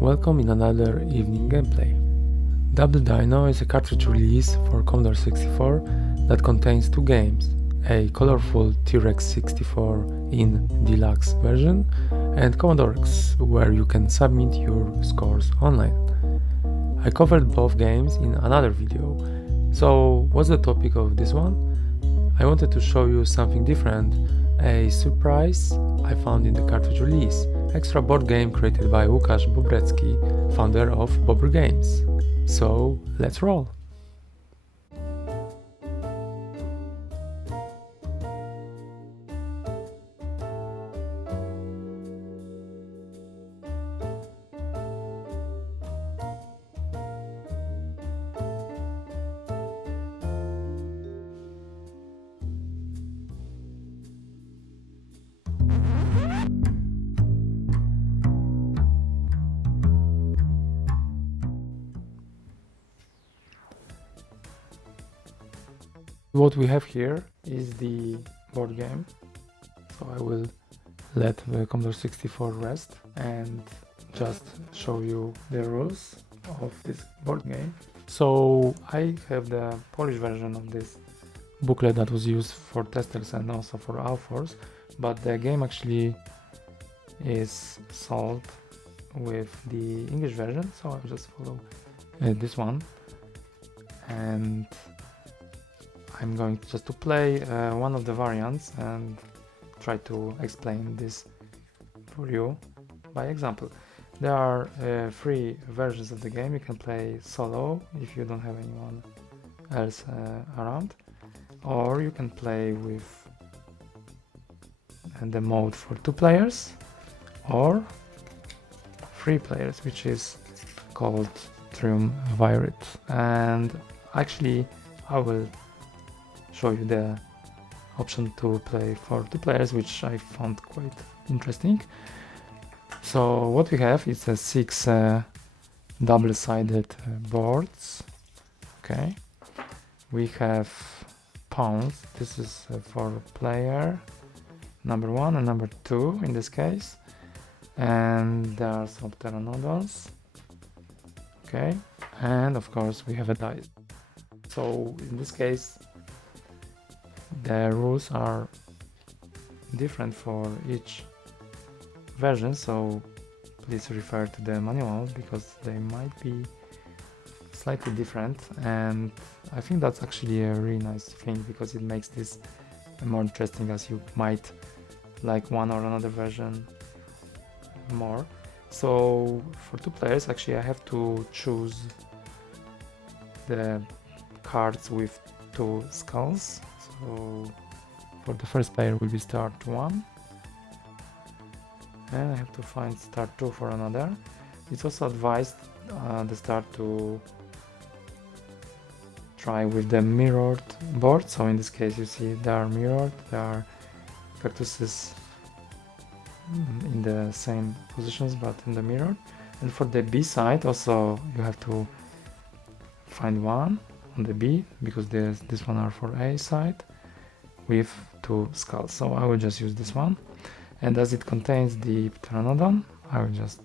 Welcome in another evening gameplay. Double Dino is a cartridge release for Commodore 64 that contains two games, a colorful T-Rex 64 in deluxe version and CommodoRex, where you can submit your scores online. I covered both games in another video, so what's the topic of this one? I wanted to show you something different, a surprise I found in the cartridge release, extra board game created by Łukasz Bobrecki, founder of Bobr Games. So let's roll! What we have here is the board game, so I will let the Commodore 64 rest and just show you the rules of this board game. So I have the Polish version of this booklet that was used for testers and also for authors, but the game actually is sold with the English version, so I'll just follow this one, and I'm going just to play one of the variants and try to explain this for you by example. There are three versions of the game. You can play solo if you don't have anyone else around, or you can play with the mode for 2 players or 3 players, which is called Triumvirate. And actually I will show you the option to play for 2 players, which I found quite interesting. So what we have is a 6 double-sided boards. Okay, we have pawns. This is for player number 1 and number 2 in this case, and there are some pteranodons. Okay, and of course we have a dice. So in this case the rules are different for each version, so please refer to the manual because they might be slightly different, and I think that's actually a really nice thing because it makes this more interesting, as you might like one or another version more. So for 2 players actually I have to choose the cards with 2 skulls. So for the first player will be start 1, and I have to find start 2 for another. It's also advised the start to try with the mirrored board. So in this case you see they are mirrored, there are cactuses in the same positions but in the mirror. And for the B side also you have to find one on the B, because this one are for A side with 2 skulls. So I will just use this one, and as it contains the pteranodon I will just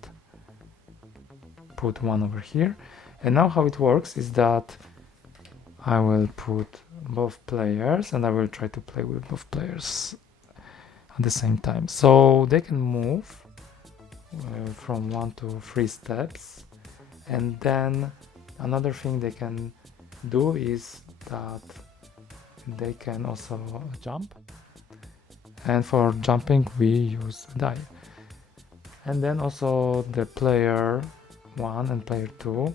put one over here. And now how it works is that I will put both players and I will try to play with both players at the same time, so they can move from 1 to 3 steps. And then another thing they can do is that they can also jump, and for jumping we use a die. And then also the player 1 and player 2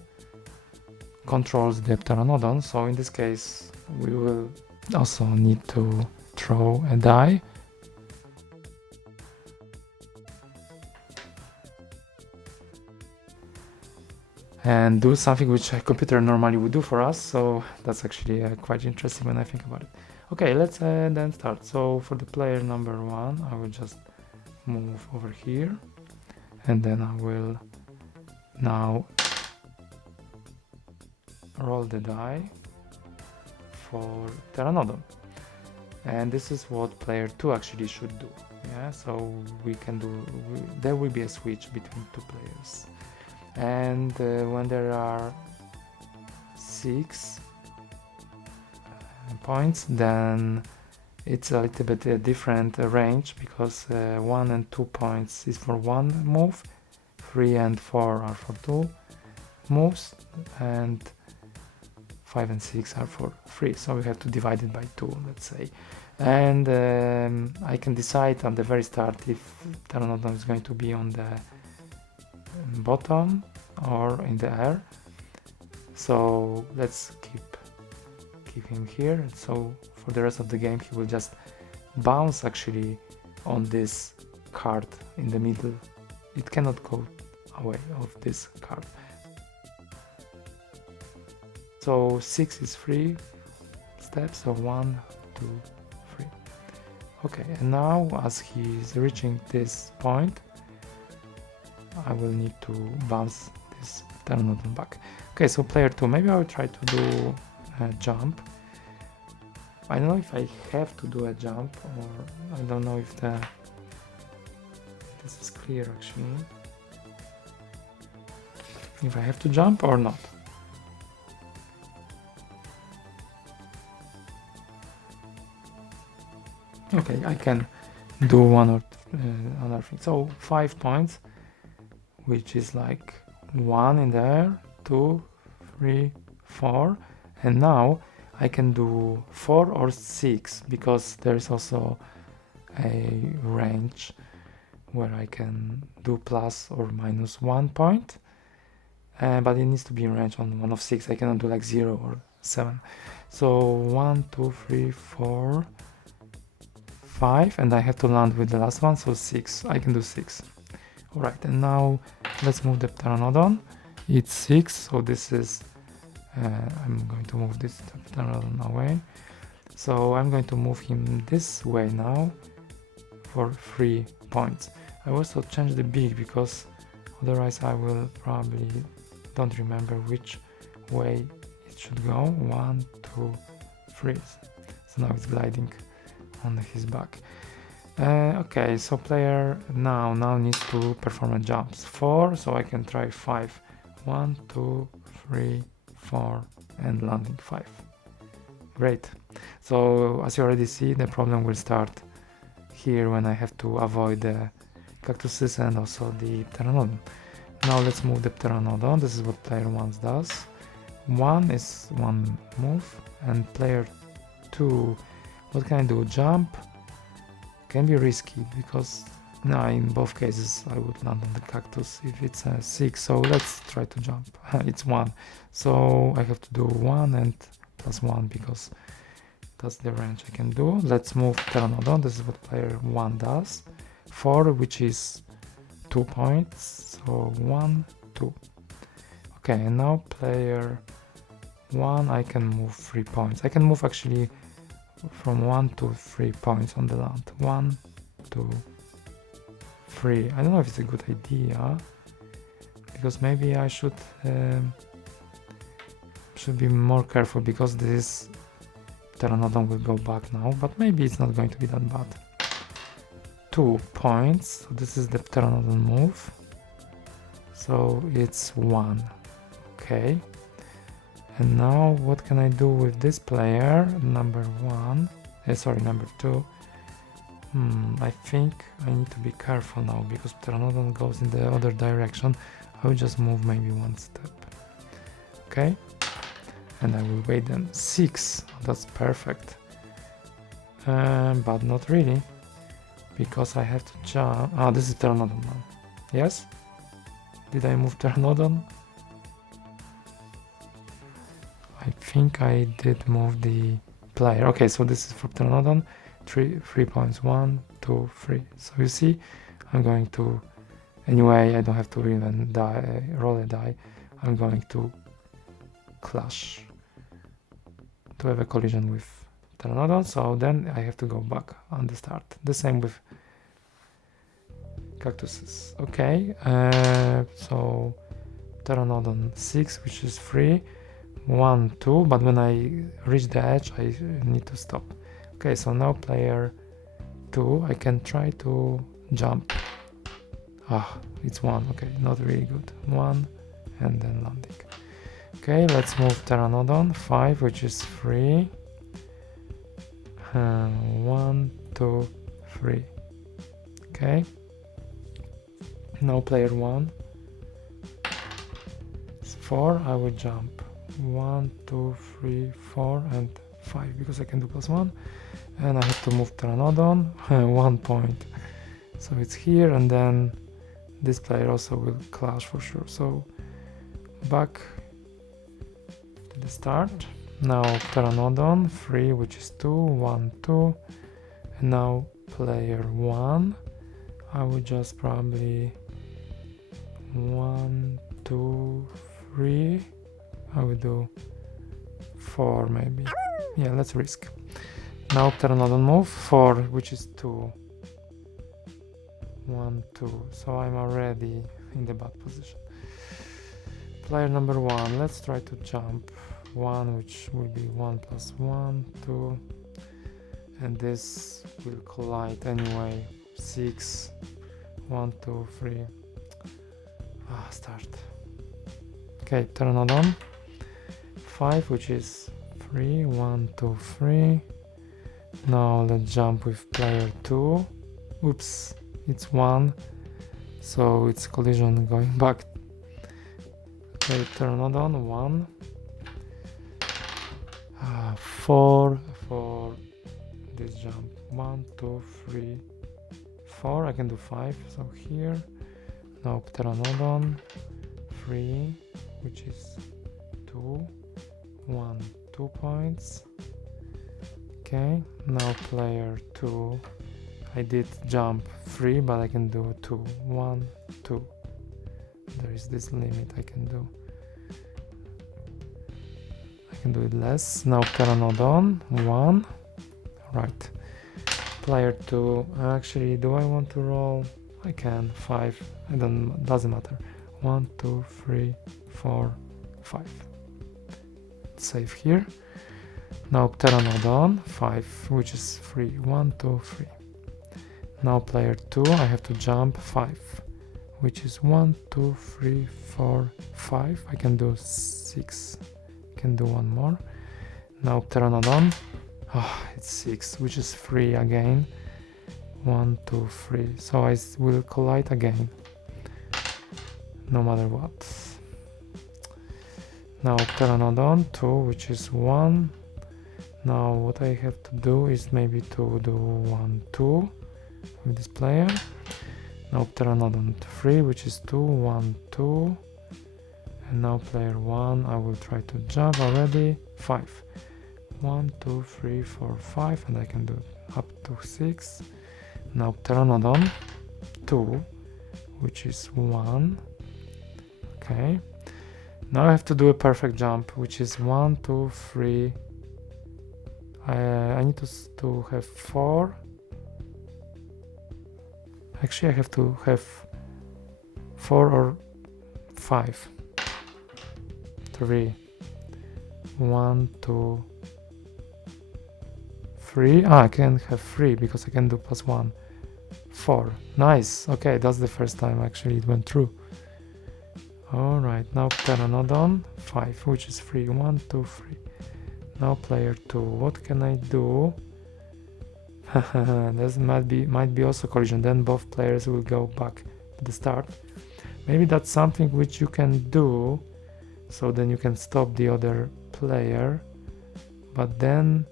controls the pteranodon, so in this case we will also need to throw a die. And do something which a computer normally would do for us, so that's actually quite interesting when I think about it. Okay, let's then start. So for the player number 1 I will just move over here, and then I will now roll the die for pteranodon, and this is what player 2 actually should do. Yeah, so we can do, there will be a switch between 2 players. and when there are 6 points, then it's a little bit a different range, because 1 and 2 points is for one move, 3 and 4 are for 2 moves, and 5 and 6 are for 3, so we have to divide it by 2, let's say. And I can decide at the very start if Pteranodon is going to be on the bottom or in the air. So let's keep him here. So for the rest of the game he will just bounce actually on this card in the middle. It cannot go away of this card. So 6 is 3 steps, so 1, 2, 3. Okay, and now as he is reaching this point, I will need to bounce this Pteranodon back. Okay, so player 2, maybe I will try to do a jump. I don't know if I have to do a jump, or I don't know if this is clear actually. If I have to jump or not. Okay, I can do one or another thing. So 5 points, which is like 1 in the air, 2, 3, 4, and now I can do 4 or 6, because there is also a range where I can do plus or minus 1 point, but it needs to be in range on one of 6. I cannot do like 0 or 7. So 1, 2, 3, 4, 5, and I have to land with the last one, so 6. I can do 6. Alright, and now let's move the Pteranodon. It's 6, so this is I'm going to move this Pteranodon away. So I'm going to move him this way now for 3 points. I also change the beak, because otherwise I will probably don't remember which way it should go. 1, 2, 3. So now it's gliding on his back. Okay, so player now needs to perform a jumps. 4, so I can try 5. 1, 2, 3, 4, and landing 5. Great. So as you already see, the problem will start here when I have to avoid the cactuses and also the Pteranodon. Now let's move the Pteranodon. This is what player 1 does. 1 is 1 move, and player 2, what can I do? Jump can be risky, because now in both cases I would land on the cactus if it's a 6, so let's try to jump. It's 1, so I have to do 1 and plus 1, because that's the range I can do. Let's move Pteranodon. This is what player 1 does. 4, which is 2 points, so 1, 2. Okay, and now player 1, I can move 3 points. I can move actually from 1 to 3 points on the land. 1, 2, 3. I don't know if it's a good idea, because maybe I should be more careful, because this Pteranodon will go back now, but maybe it's not going to be that bad. 2 points, so this is the Pteranodon move, so it's 1. Okay, and now what can I do with this player, number 2? I think I need to be careful now, because Pteranodon goes in the other direction. I will just move maybe 1 step. Okay, and I will wait then. 6, that's perfect, but not really, because I have to jump. This is Pteranodon now. Yes? Did I move Pteranodon? I think I did move the player. Okay, so this is for Pteranodon. 3 points. 1, 2, 3. So you see, I'm going to, anyway, I don't have to even roll a die. I'm going to clash, to have a collision with Pteranodon, so then I have to go back on the start. The same with cactuses. Okay, so Pteranodon 6, which is 3, 1, 2, but when I reach the edge I need to stop. Okay, so now player 2, I can try to jump Ah, it's 1. Okay, not really good. 1 and then landing. Okay, let's move Pteranodon 5, which is 3. 1, 2, 3. Okay. Now player 1. It's 4. I will jump 1, 2, 3, 4, and 5 because I can do +1. And I have to move Pteranodon 1 point. So it's here, and then this player also will clash for sure. So back to the start. Now Pteranodon 3, which is 2, 1, 2. And now player 1. I will just probably 1, 2, 3. I will do 4 maybe. Yeah, let's risk. Now Pteranodon move 4, which is 2. 1, 2. So I'm already in the bad position. Player number 1. Let's try to jump 1, which will be 1 + 1, 2. And this will collide anyway. 6. 1, 2, 3. Start. Okay, Pteranodon 5, which is 3. 1, 2, 3. Now let's jump with player 2. Oops, it's 1. So it's collision going back. Okay, Pteranodon 1. 4 for this jump. 1, 2, 3, 4. I can do 5. So here. Now Pteranodon 3, which is 2. 1, 2 points. Okay, now player 2. I did jump 3, but I can do 2. 1, 2. There is this limit I can do. I can do it less. Now Pteranodon 1. Right. Player 2. Actually, do I want to roll? I can. 5. Doesn't matter. 1, 2, 3, 4, 5. Save here. Now Pteranodon 5, which is 3. 1, 2, 3. Now player 2, I have to jump 5, which is 1, 2, 3, 4, 5. I can do 6. I can do one more. Now Pteranodon. It's 6, which is 3 again. 1, 2, 3. So I will collide again, no matter what. Now Pteranodon 2, which is 1. Now what I have to do is maybe to do 1, 2 with this player. Now Pteranodon 3, which is 2, 1, 2. And now player 1, I will try to jump already. 5. 1, 2, 3, 4, 5, and I can do up to 6. Now Pteranodon 2, which is 1. Okay. Now I have to do a perfect jump, which is 1, 2, 3. I need to have 4. Actually, I have to have 4 or 5. 3. 1, 2, 3. I can have 3 because I can do +1. 4. Nice. Okay, that's the first time actually it went through. Alright, now Pteranodon 5, which is 3. 1, 2, 3. Now player 2. What can I do? This might be also collision. Then both players will go back to the start. Maybe that's something which you can do, so then you can stop the other player. But then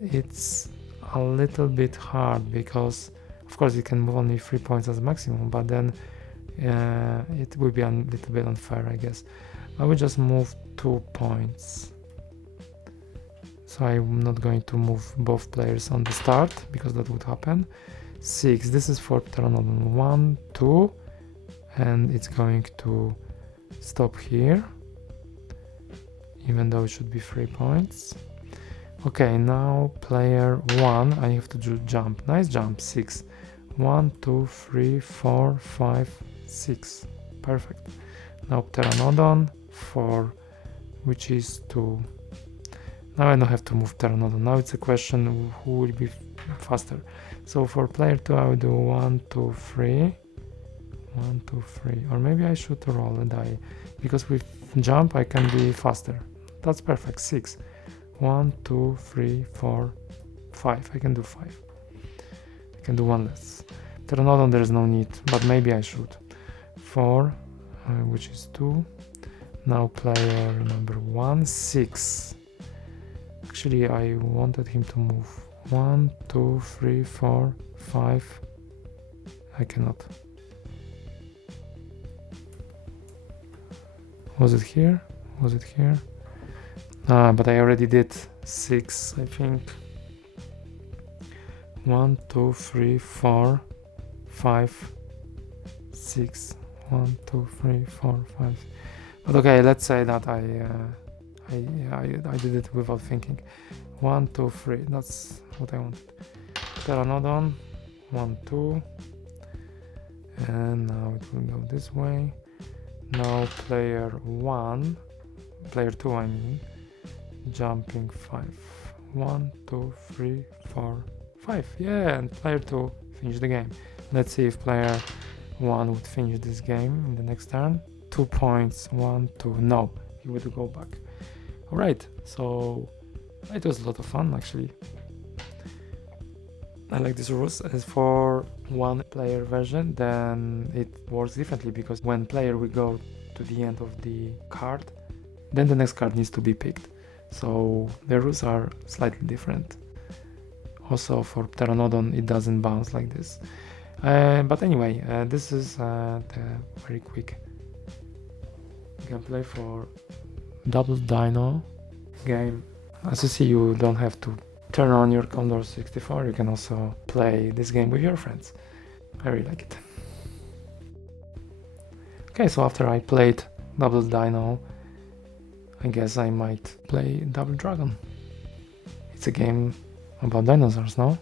it's a little bit hard because, of course, you can move only 3 points as maximum. But then it will be a little bit unfair, I guess. I will just move 2 points. So I'm not going to move both players on the start because that would happen. 6. This is for Pteranodon 1, 2, and it's going to stop here, even though it should be 3 points. Okay, now player 1, I have to jump. Nice jump. 6. 1, 2, 3, 4, 5, 6. Perfect. Now Pteranodon 4, which is 2. Now I don't have to move Pteranodon. Now it's a question who will be faster. So for player 2, I will do 1, 2, 3. 1, 2, 3. Or maybe I should roll a die, because with jump I can be faster. That's perfect. 6. 1, 2, 3, 4, 5. I can do 5. I can do one less. Pteranodon there is no need, but maybe I should. 4, which is 2. Now player number 1, 6. Actually, I wanted him to move. 1, 2, 3, 4, 5. I cannot. Was it here? Was it here? But I already did 6, I think. 1, 2, 3, 4, 5, 6. 1, 2, 3, 4, 5. But okay, let's say that I did it without thinking. 1, 2, 3. That's what I wanted. Pteranodon. 1, 2. And now it will go this way. Now player 1. Player 2, I mean. Jumping 5. 1, 2, 3, 4, 5. Yeah, and player 2 finished the game. Let's see if player 1 would finish this game in the next turn. 2 points. 1, 2. No, he would go back. Alright, so it was a lot of fun actually. I like these rules. As for one player version, then it works differently, because when player will go to the end of the card, then the next card needs to be picked. So the rules are slightly different. Also for Pteranodon it doesn't bounce like this. But anyway, this is the very quick gameplay for Double Dino game. As you see, you don't have to turn on your Commodore 64, you can also play this game with your friends. I really like it. Okay, so after I played Double Dino, I guess I might play Double Dragon. It's a game about dinosaurs, no?